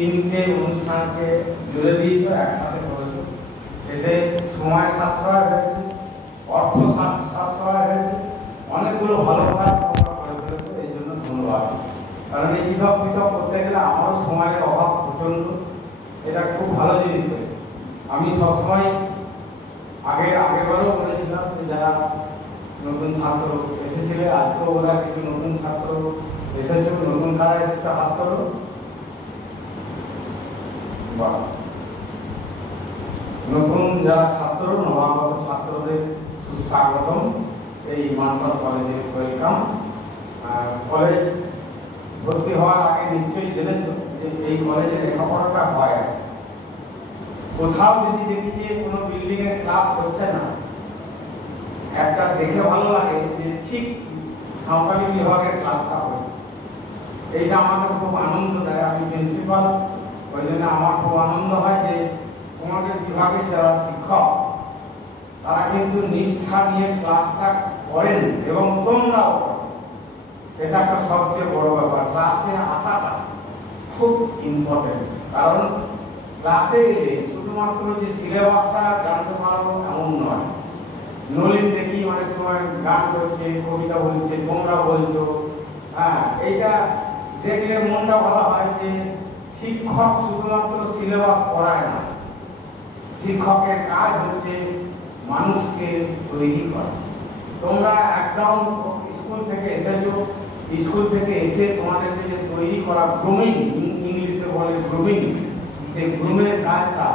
তিনটে অনুষ্ঠানকে জুড়ে দিয়েছ, একসাথে করেছ। এতে সময় সাশ্রয় হয়েছে, অর্থ সাশ্রয় হয়েছে, অনেকগুলো ভালো কাজ তোমরা করে ফেলেছো। এই জন্য ধন্যবাদ। কারণ এই পৃথক পৃথক করতে গেলে আমারও সময়ের অভাব প্রচণ্ড। এটা খুব ভালো জিনিস হয়েছে। আমি সবসময় আগেবারও বলেছিলাম যে যারা নতুন ছাত্র এসেছিলে, আজকেও ওরা কিছু নতুন ছাত্র এসেছো, নতুন কারা এসেছে হাত করো। নতুন যারা ছাত্র, নবাগত ছাত্রদের সুস্বাগতম এই মানপাট কলেজে। ওয়েলকাম। কলেজ ভর্তি হওয়ার আগে নিশ্চয়ই জেনেছ যে এই কলেজে লেখাপড়াটা হয়। কোথাও যদি দেখি যে কোনো বিল্ডিং এর ক্লাস হচ্ছে না, একটা দেখে ভালো লাগে যে ঠিক সাঁওতালি বিভাগের ক্লাসটা হচ্ছে। এইটা আমাকে খুব আনন্দ দেয়। আমি প্রিন্সিপাল, ওই জন্য আমার খুব আনন্দ হয় যে তোমাদের বিভাগের যারা শিক্ষক তারা কিন্তু নিষ্ঠা নিয়ে ক্লাসটা করেন এবং তোমরাও। এটা একটা সবচেয়ে বড় ব্যাপার। ক্লাসে আসাটা খুব ইম্পর্টেন্ট। কারণ ক্লাসে এলে শুধুমাত্র যে সিলেবাসটা জানতে পারবো এমন নয়। নলিন দেখি অনেক সময় গান করছে, কবিতা বলছে, তোমরা বলছো, এইটা দেখলে মনটা ভালো হয় যে শিক্ষক শুধুমাত্র সিলেবাস পড়ায় না, শিক্ষকের কাজ হচ্ছে মানুষকে তৈরি করা। তোমরা একদম স্কুল থেকে এসেছো, স্কুল থেকে এসে তোমাদেরকে যে তৈরি করা গ্রুমিং, ইংলিশে বলে গ্রুমিং, সেই গ্রুমিংয়ের কাজটা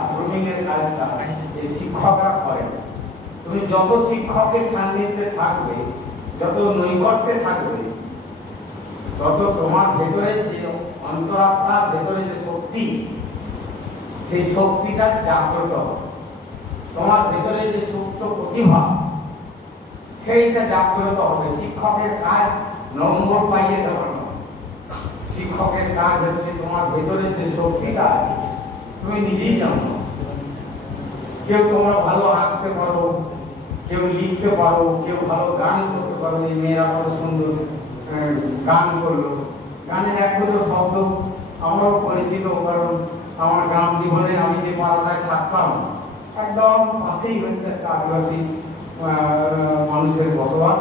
এই শিক্ষকরা করে। তুমি যত শিক্ষকের সান্নিধ্যে থাকবে, যত নৈকট্যে থাকবে, তত তোমার ভেতরে যে অন্তরাত্মার ভেতরে যে শক্তি, সেই শক্তিটা জাগ্রত হবে। তোমার ভেতরে যে সুপ্ত প্রতিভা, সেইটা জাগ্রত হবে। শিক্ষকের কাজ নম্বর পাইয়ে দেওয়া নয়। শিক্ষকের কাজ হচ্ছে তোমার ভেতরে যে শক্তিটা আছে তুমি নিজেই জানো। কেউ তোমরা ভালো আঁকতে পারো, কেউ লিখতে পারো, কেউ ভালো গান করতে পারো। এই মেয়েরা কত সুন্দর গান করলো। গানের এক দুটো শব্দ আমরাও পরিচিত, কারণ আমার গ্রাম জীবনে আমি যে পাড়াটায় থাকতাম একদম পাশেই হচ্ছে একটা আদিবাসী মানুষের বসবাস।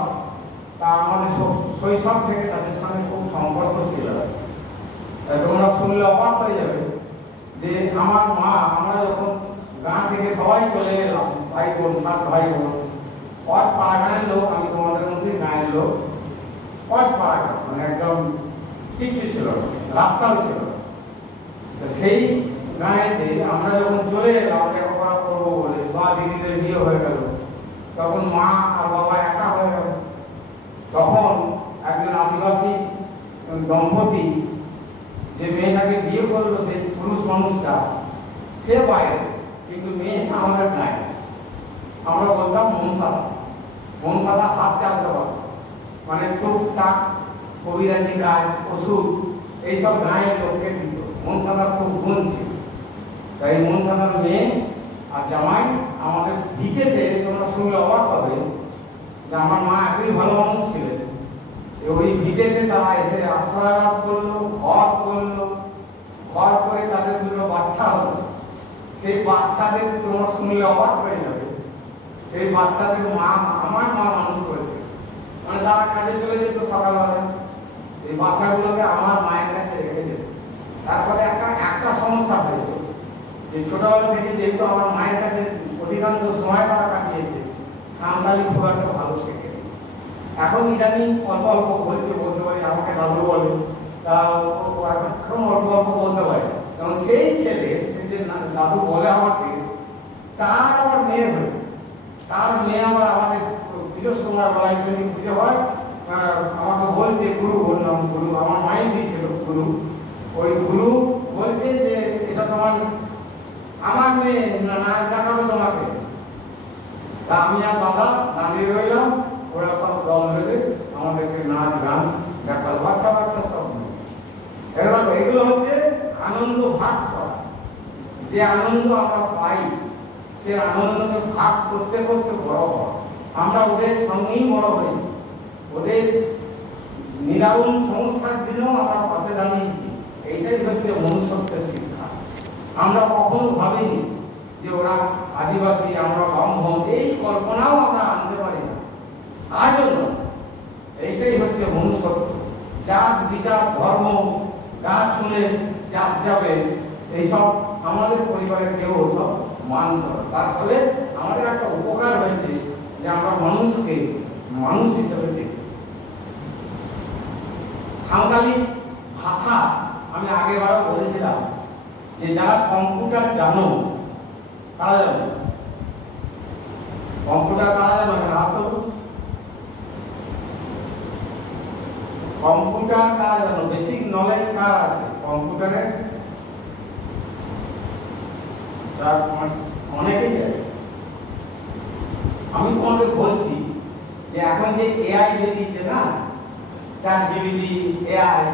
তা আমাদের শৈশব থেকে তাদের সঙ্গে খুব সম্পর্ক ছিল। তোমরা শুনলে অবাক হয়ে যাবে যে আমার মা, আমরা যখন গান থেকে সবাই চলে গেলাম, ভাই বোন, 7 ভাই বোন, পথ পাড়া গানের লোক, আমি তোমাদের মধ্যে গায়ের লোক, পথ পাড়া গান মানে একদম কিছু ছিল, রাস্তাও ছিল। সেই গাঁয়েতে আমরা যখন চলে এলাম লেখাপড়া করবো বলে, বা দিদিদের বিয়ে হয়ে গেল, তখন মা আর বাবা একা হয়ে গেল। তখন একজন আদিবাসী দম্পতি যে মেয়েটাকে বিয়ে করলো, সেই পুরুষ মানুষটা সে বাইরে, কিন্তু মেয়েটা আমাদের নাই। আমরা বলতাম মনসাদা হাত চালাতে পারতো, মানে টুকটাক কবিরাজি কাজ, ওষুধ, এইসব গাঁয়ের লোককে দিত। মনসাদার খুব গুণ ছিল। তাই মনসাদার মেয়ে আর জামাই আমাদের দিকেতে, তোমরা শুনলে অবাক হবে যে আমার মা এতই ভালো মানুষ ছিলেন, ওই ভিটেতে তারা এসে আশ্রয় লাভ করলো, ঘর করলো, ঘর করে তাদের 2 বাচ্চা হলো। সেই বাচ্চাদের তোমরা শুনলে অবাক হয়ে যাবে, সেই বাচ্চাদের মা, আমার মা মানুষ করেছে। মানে তারা কাজে চলে যেত সকালবেলা, এই বাচ্চাগুলোকে আমার মায়ের কাছে রেখে যেত। তারপরে একটা সমস্যা হয়েছে যে ছোটবেলা থেকে যেহেতু আমার মায়ের কাছে অধিকাংশ সময় তারা কাটিয়েছে, সাঁওতালি খুব একটা ভালো শেখে। এখন ইদানিং অল্প অল্প বলতে পারি, আমাকে দাদু বলে, তা এখন অল্প অল্প বলতে পারে। এবং সেই ছেলে, সে যে দাদু বলে আমাকে, তার আমার মেয়ে হয়েছে। তার মেয়ে আমাদের পুজোর সময় বলাই জন্য পুজো হয়, আমাকে বলছে গুরু, বললাম গুরু, আমার মাই দিয়েছিল গুরু। ওই গুরু বলছে যে এটা তোমার আমার মেয়ে, নাচ দেখাবে তোমাকে। তা আমি আর দাদা দাঁড়িয়ে রইলাম, ওরা সব দল বেঁধে আমাদেরকে নাচ গান দেখাল, বাচ্চা বাচ্চা সব। এগুলো হচ্ছে আনন্দ ভাগ করা। যে আনন্দ আমরা পাই, সে আনন্দকে ভাগ করতে করতে বড় হওয়া। আমরা ওদের সঙ্গেই বড় হয়েছি, ওদের নিদারুণ সমস্যার দিনেও আমরা পাশে দাঁড়িয়েছি। এইটাই হচ্ছে মনুষ্যত্বের শিক্ষা। আমরা কখনো ভাবিনি যে ওরা আদিবাসী, আমরা ব্রাহ্মণ, এই কল্পনাও আমরা আনতে পারি না। আজও না। এইটাই হচ্ছে মনুষ্যত্ব। জাত বিচার ধর্ম যা শুনে জাত যাবে এইসব আমাদের পরিবারের কেউ সব মানত। তার ফলে আমাদের একটা উপকার হয়েছে যে আমরা মানুষকে মানুষ হিসেবে দেখি। সাঁওতালি ভাষা আমি আগেবারও বলেছিলাম যে যারা কম্পিউটার জানো তারা জানো, কম্পিউটার তারা জানো না তো, কম্পিউটার কারা জানো, বেসিক নলেজ কার আছে কম্পিউটারের? অনেকেই আছে। আমি তোমাদের বলছি যে এখন যে এআই বেরিয়েছে না, ChatGPT, এআই,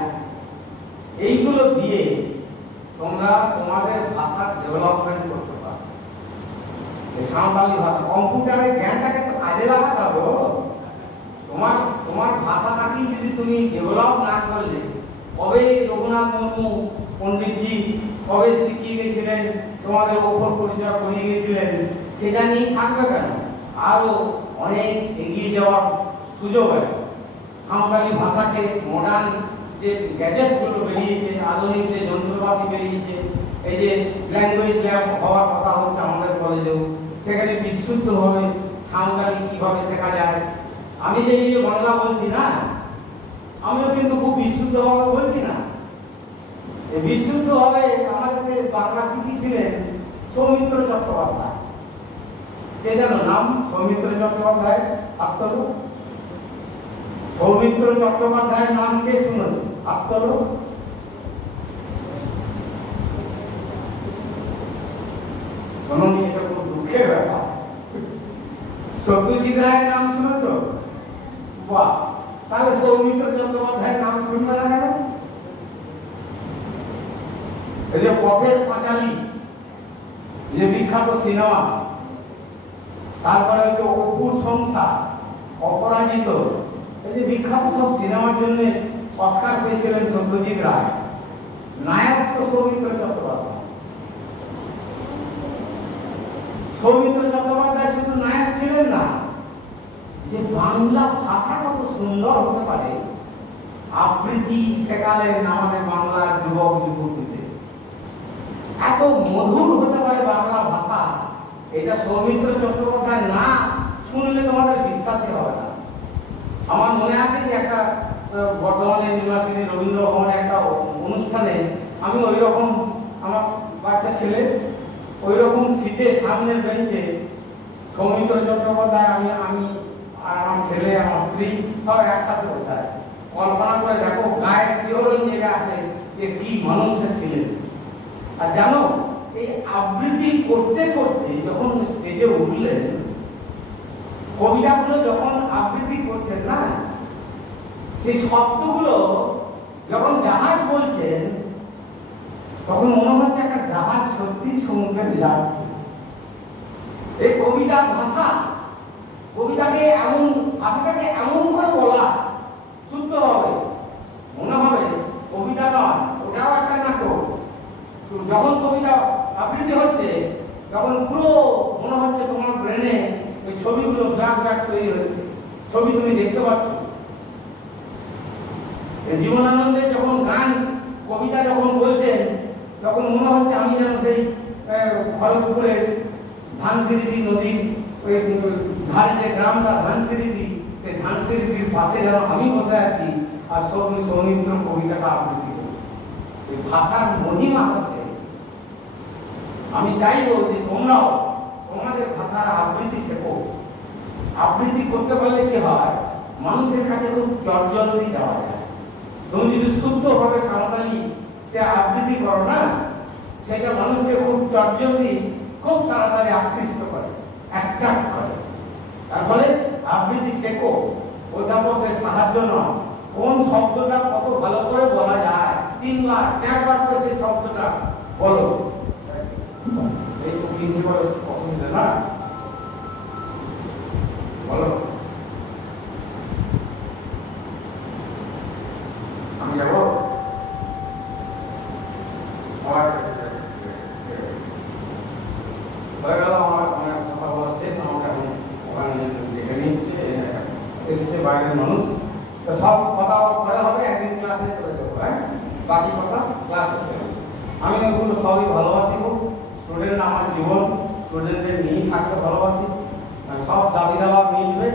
এইগুলো দিয়ে তোমরা তোমাদের ভাষা ডেভেলপমেন্ট করতে পারো। এই সাঁওতালি ভাষা, কম্পিউটারের জ্ঞানটাকে তো কাজে লাগাতে হবে। তোমার তোমার ভাষাটাকে যদি তুমি ডেভেলপ না করলে, কবে রঘুনাথ মুর্মু পণ্ডিতজি কবে শিখিয়ে গেছিলেন, তোমাদের ওপর পরিচয় করিয়ে গেছিলেন, সেটা নিয়ে থাকবে কেন? আরো অনেক এগিয়ে যাওয়ার সুযোগ আছে। সাঁওতালি ভাষাকে মডার্ন যে গ্যাজেটগুলো বেরিয়েছে, আধুনিক যে যন্ত্রপাতি বেরিয়েছে, এই যে ল্যাঙ্গুয়েজ ল্যাব হওয়ার কথা হচ্ছে আমাদের কলেজেও, সেখানে বিশুদ্ধভাবে সাঁওতালি কিভাবে শেখা যায়। আমি যে এই বাংলা বলছি না, আমিও কিন্তু খুব বিশুদ্ধভাবে বলছি না। এই বিশুদ্ধভাবে আমাদেরকে বাংলা শিখিয়েছিলেন সৌমিত্র চট্টোপাধ্যায়। কে জানো নাম সৌমিত্র চট্টোপাধ্যায়? আত্মল। সৌমিত্র চট্টোপাধ্যায়ের নাম কে শুনেছ? আত্মল। শোনি, এটা খুব দুঃখের ব্যাপার। সত্যজিৎ রায়ের নাম শুনেছ? বাহ, তাহলে সৌমিত্র চট্টোপাধ্যায়ের নাম শুনবে না কেন? এই যে পথের পাঁচালী যে বিখ্যাত সিনেমা, তারপরে হচ্ছে অপুর সংসার, অপরাজিত, এই যে বিখ্যাত সব সিনেমার জন্য অস্কার পেয়েছিলেন সত্যজিৎ রায়। নায়ক তো সৌমিত্র চট্টোপাধ্যায়। সৌমিত্র চট্টোপাধ্যায় শুধু নায়ক ছিলেন না, যে বাংলা ভাষা কত সুন্দর হতে পারে আবৃত্তি শেখালেন আমাদের বাংলার যুবক যুবতীদের। এত মধুর হতে পারে বাংলা ভাষা, এটা সৌমিত্র চট্টোপাধ্যায় না শুনলে তোমাদের বিশ্বাসই হবে না। আমার মনে আছে যে একটা বর্ধমান ইউনিভার্সিটি রবীন্দ্র ভবনে একটা অনুষ্ঠানে আমি ওই রকম, আমার বাচ্চা ছেলে ওই রকম সিটে সামনের বেঞ্চে সৌমিত্র চট্টোপাধ্যায়, আমি আর আমার ছেলে, আমার স্ত্রী সব একসাথে বসে আছে। কল্পনা করে দেখো, গায়ে শিহরণ জেগে আছে যে কি মানুষটা ছিলেন। আর জানো, এই আবৃত্তি করতে করতে যখন স্টেজে উঠলেন, কবিতাগুলো যখন আবৃত্তি করছেন না, সেই শব্দগুলো যখন জাহাজ বলছেন, তখন মনে হচ্ছে একটা জাহাজ সত্যি সমুদ্রে যাচ্ছে। এই কবিতার ভাষা, কবিতাকে এমন, ভাষাটাকে এমন করে বলা শুদ্ধ হবে, মনে হবে কবিতা নয়, ওটাও একটা নাটক। যখন কবিতা আবৃত্তি হচ্ছে, তখন পুরো মনে হচ্ছে তোমার ব্রেনে ওই ছবিগুলো ফ্ল্যাশব্যাক তৈরি হচ্ছে, ছবি তুমি দেখতে পাচ্ছ। জীবনানন্দের যখন গান, কবিতা যখন বলছেন, তখন মনে হচ্ছে আমি যেন সেই খড়গপুরের ধানসিঁড়ি নদীর ওই ধারে যে গ্রামটা ধানসিঁড়ি, সেই ধানসিঁড়ির পাশে যেন আমি বসে আছি আর সৌমিত্র কবিতাটা আবৃত্তি করছি। এই ভাষার মহিমা হচ্ছে, আমি চাইবো যে তোমরাও তোমাদের ভাষার আবৃত্তি শেখো। আবৃত্তি করতে পারলে কি হয়, মানুষের কাছে খুব জলদি যাওয়া যায়। তুমি যদি শুদ্ধভাবে সাঁওতালিতে আবৃত্তি করো না, সেটা মানুষকে খুব জলদি, খুব তাড়াতাড়ি আকৃষ্ট করে, অ্যাট্রাক্ট করে। তার ফলে আবৃত্তি শেখো, অধ্যাপকদের সাহায্য নাও। কোন শব্দটা কত ভালো করে বলা যায়, 3 বার 4 বার করে সেই শব্দটা বলো। এই তো প্রিন্সিপাল অসুবিধা না, বলো। আমি যাবো। বাইরের মানুষ, তো সব কথা পরে হবে, একদিন ক্লাসে চলে যাবো, হ্যাঁ, বাকি কথা ক্লাসে চলে যাবো। আমি এগুলো সবই ভালোবাসি, স্টুডেন্ট আমার জীবন, স্টুডেন্টদের নিয়েই থাকতে ভালোবাসি। সব দাবি দেওয়া মিলবে,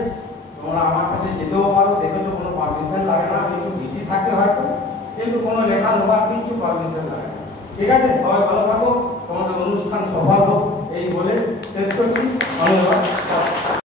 তোমরা আমার কাছে যেতেও পারো, দেখেছো কোনো পারমিশন লাগে না, কিন্তু বিসি থাকে হয়তো, কিন্তু কোনো লেখা লোকার কিছু পারমিশন লাগে না। ঠিক আছে, সবাই ভালো থাকো, তোমাদের অনুষ্ঠান সফল হোক, এই বলে শেষ করছি। ধন্যবাদ।